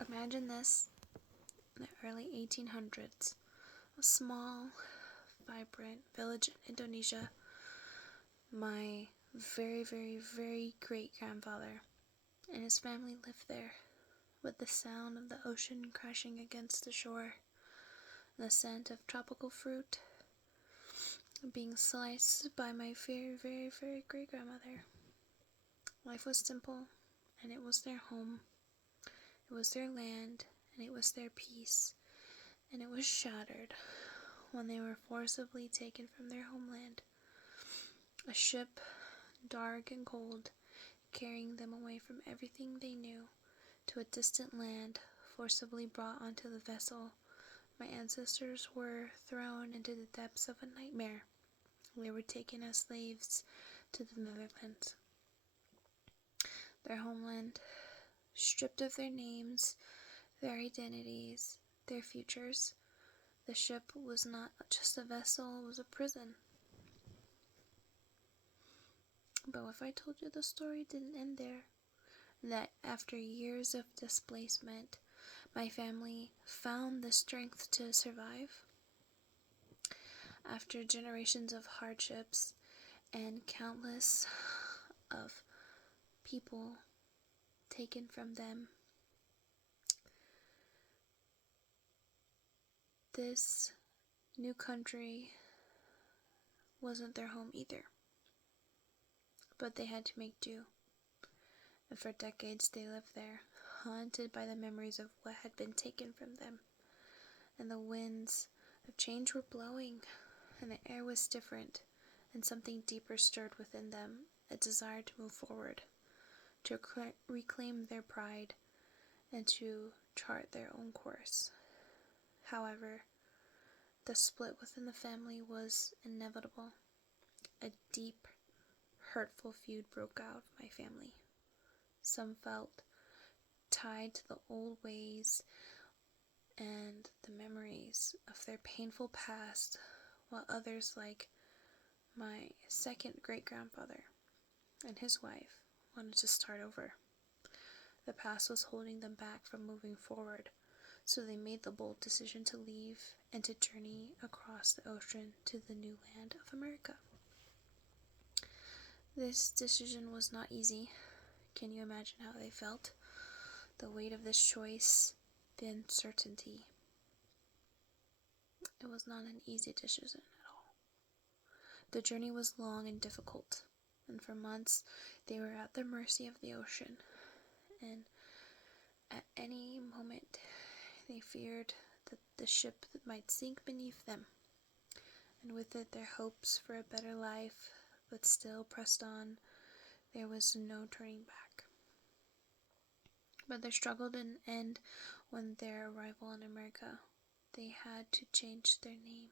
Imagine this in the early 1800s, a small, vibrant village in Indonesia. My very, very, very great grandfather and his family lived there, with the sound of the ocean crashing against the shore, and the scent of tropical fruit being sliced by my very, very, very great grandmother. Life was simple, and it was their home. It was their land, and it was their peace, and it was shattered when they were forcibly taken from their homeland. A ship, dark and cold, carrying them away from everything they knew to a distant land, forcibly brought onto the vessel. My ancestors were thrown into the depths of a nightmare. They were taken as slaves to the Netherlands, their homeland, stripped of their names, their identities, their futures. The ship was not just a vessel, it was a prison. But if I told you the story didn't end there, that after years of displacement, my family found the strength to survive, after generations of hardships and countless of people taken from them, this new country wasn't their home either. But they had to make do. And for decades they lived there, haunted by the memories of what had been taken from them. And the winds of change were blowing, and the air was different, and something deeper stirred within them, a desire to move forward, to reclaim their pride, and to chart their own course. However, the split within the family was inevitable. A deep, hurtful feud broke out of my family. Some felt tied to the old ways and the memories of their painful past, while others, like my second great-grandfather and his wife, wanted to start over. The past was holding them back from moving forward, so they made the bold decision to leave and to journey across the ocean to the new land of America. This decision was not easy. Can you imagine how they felt? The weight of this choice, the uncertainty. It was not an easy decision at all. The journey was long and difficult, and for months they were at the mercy of the ocean, and at any moment they feared that the ship might sink beneath them, and with it their hopes for a better life, but still pressed on. There was no turning back. But their struggle didn't end when their arrival in America. They had to change their name,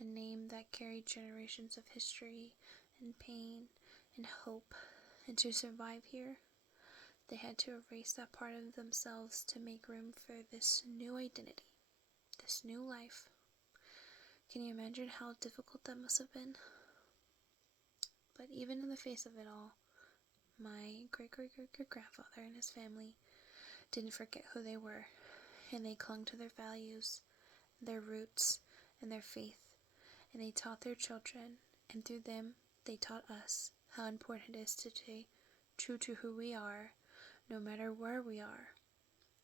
a name that carried generations of history and pain and hope, and to survive here, they had to erase that part of themselves to make room for this new identity, this new life. Can you imagine how difficult that must have been? But even in the face of it all, my great-great-great-grandfather and his family didn't forget who they were, and they clung to their values, their roots, and their faith, and they taught their children, and through them, they taught us how important it is to stay true to who we are, no matter where we are.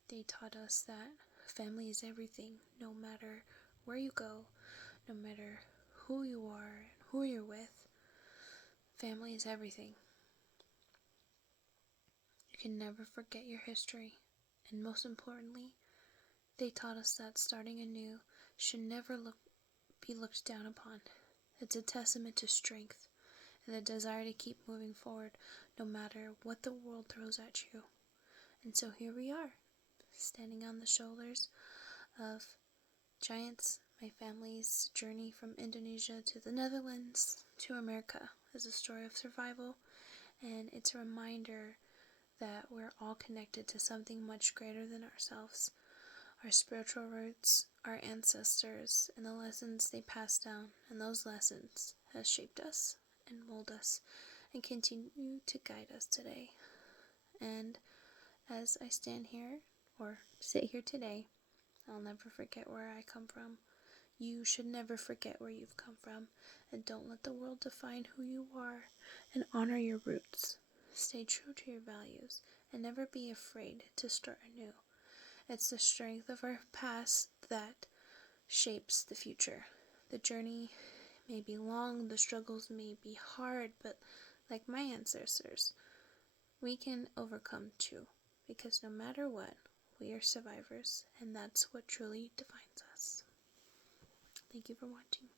They taught us that family is everything, no matter where you go, no matter who you are and who you're with. Family is everything. You can never forget your history, and most importantly, they taught us that starting anew should never be looked down upon. It's a testament to strength and the desire to keep moving forward no matter what the world throws at you. And so here we are, standing on the shoulders of giants. My family's journey from Indonesia to the Netherlands to America is a story of survival, and it's a reminder that we're all connected to something much greater than ourselves. Our spiritual roots, our ancestors, and the lessons they passed down, and those lessons have shaped us and molded us and continue to guide us today. And as I stand here or sit here today, I'll never forget where I come from. You should never forget where you've come from, and don't let the world define who you are, and honor your roots. Stay true to your values, and never be afraid to start anew. It's the strength of our past that shapes the future. The journey may be long, the struggles may be hard, but like my ancestors, we can overcome too, because no matter what, we are survivors, and that's what truly defines us. Thank you for watching.